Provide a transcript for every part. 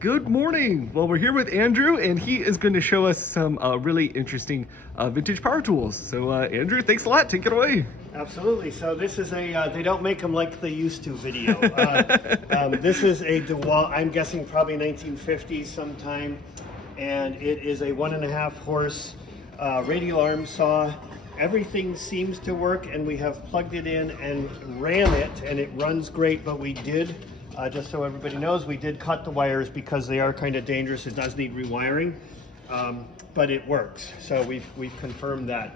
Good morning. Well, we're here with Andrew, and he is going to show us some really interesting vintage power tools. So, Andrew, thanks a lot. Take it away. Absolutely. So this is a, they don't make them like they used to video. This is a DeWalt, I'm guessing probably 1950s sometime, and it is a 1.5 horse radial arm saw. Everything seems to work, and we have plugged it in and ran it, and it runs great, but we did, just so everybody knows, we did cut the wires because they are kind of dangerous. It does need rewiring, but it works. So we've confirmed that.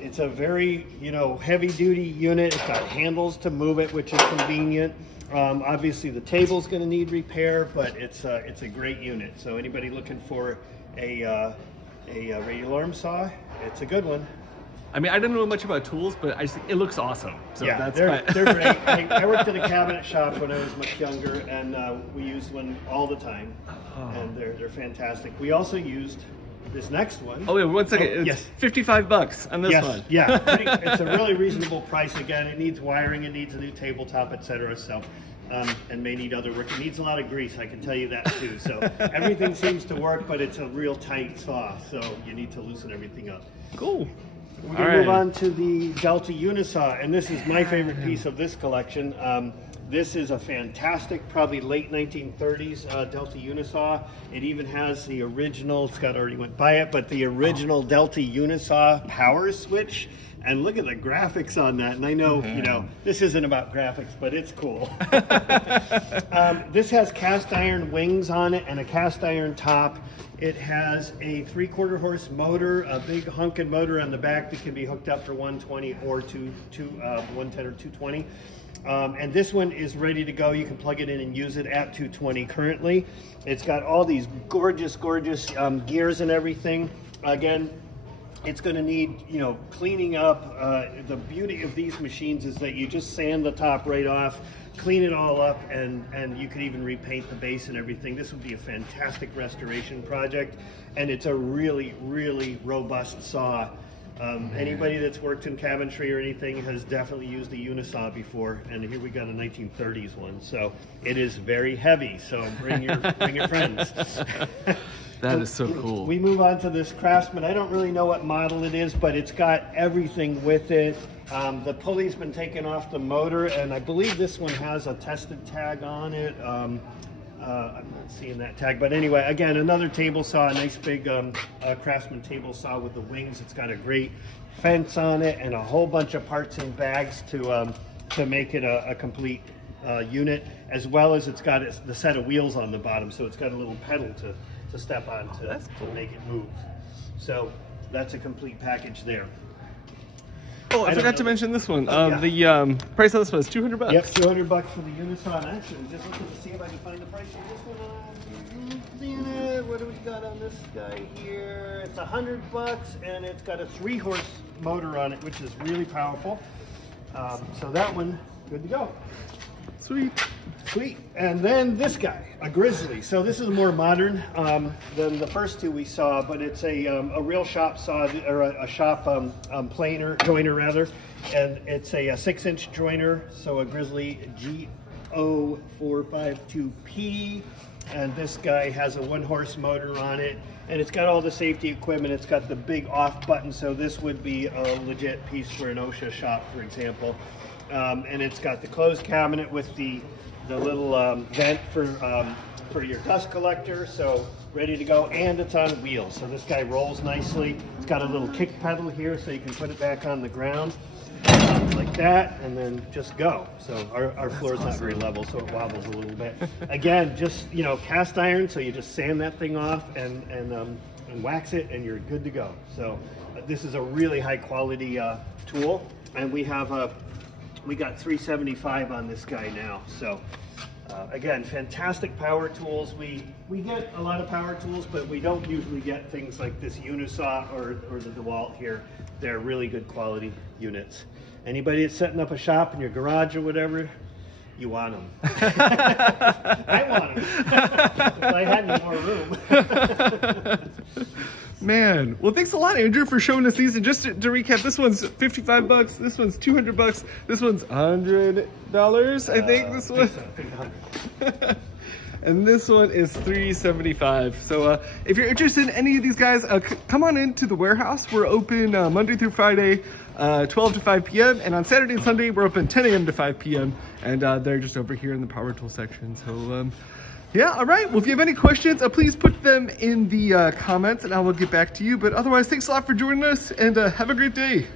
It's a very, heavy duty unit. It's got handles to move it, which is convenient. Obviously the table's gonna need repair, but it's a great unit. So anybody looking for a radial arm saw, it's a good one. I mean, I don't know much about tools, but it looks awesome. So yeah, that's they're great. I worked at a cabinet shop when I was much younger, and we used one all the time, and they're fantastic. We also used this next one. Oh, yeah, 1 second. It's yes. $55 on this one. Yeah, it's a really reasonable price. Again, it needs wiring, it needs a new tabletop, etc. So, and may need other work. It needs a lot of grease, I can tell you that too. So everything seems to work, but it's a real tight saw, so you need to loosen everything up. Cool. We're going to move on to the Delta Unisaw, and this is my favorite piece of this collection. This is a fantastic, probably late 1930s Delta Unisaw. It even has the original, Scott already went by it, but the original Delta Unisaw power switch. And look at the graphics on that. And I know, this isn't about graphics, but it's cool. This has cast iron wings on it and a cast iron top. It has a 3/4 horse motor, a big honking motor on the back that can be hooked up for 120 or 110 or 220. And this one is ready to go. You can plug it in and use it at 220 currently. It's got all these gorgeous, gorgeous gears and everything. Again, it's going to need, cleaning up. The beauty of these machines is that you just sand the top right off, clean it all up, and you could even repaint the base and everything. This would be a fantastic restoration project, and it's a really, really robust saw. Anybody that's worked in cabinetry or anything has definitely used a Unisaw before, and here we got a 1930s one. So it is very heavy, so bring your friends. That is so cool. We move on to this Craftsman. I don't really know what model it is, but it's got everything with it. The pulley's been taken off the motor, and I believe this one has a tested tag on it. I'm not seeing that tag, but anyway, again, another table saw, a nice big Craftsman table saw with the wings. It's got a great fence on it and a whole bunch of parts and bags to make it a complete unit, as well as it's got the set of wheels on the bottom, so it's got a little pedal to step on to make it move. So that's a complete package there. Oh, I forgot to mention this one. The price of this one is $200. Yep, $200 for the Unisaw. And actually, just looking to see if I can find the price of this one. What do we got on this guy here? It's $100, and it's got a 3-horse motor on it, which is really powerful. So that one, good to go. Sweet. Sweet. And then this guy, a Grizzly. So this is more modern than the first two we saw, but it's a real shop saw, or a shop joiner rather, and it's a 6-inch joiner, so a Grizzly G0452P, and this guy has a 1-horse motor on it, and it's got all the safety equipment. It's got the big off button, so this would be a legit piece for an OSHA shop, for example. And it's got the closed cabinet with the little vent for your dust collector, so ready to go, and it's on wheels. So this guy rolls nicely. It's got a little kick pedal here, so you can put it back on the ground like that, and then just go. So our floor is not very level, so it wobbles a little bit. Again, just cast iron, so you just sand that thing off and wax it, and you're good to go. So this is a really high quality tool, and we got $375 on this guy now. So again, fantastic power tools. We get a lot of power tools, but we don't usually get things like this Unisaw or the DeWalt here. They're really good quality units. Anybody that's setting up a shop in your garage or whatever, you want them. I want them. If I had any more room. Man, well, thanks a lot, Andrew, for showing us these. And just to recap, this one's $55, this one's $200, this one's $100, I think. This one. and this one is $375. So if you're interested in any of these guys, come on into the warehouse. We're open Monday through Friday, 12 to 5 p.m. And on Saturday and Sunday, we're open 10 a.m. to 5 p.m. And they're just over here in the power tool section. So yeah, all right. Well, if you have any questions, please put them in the comments and I will get back to you. But otherwise, thanks a lot for joining us and have a great day.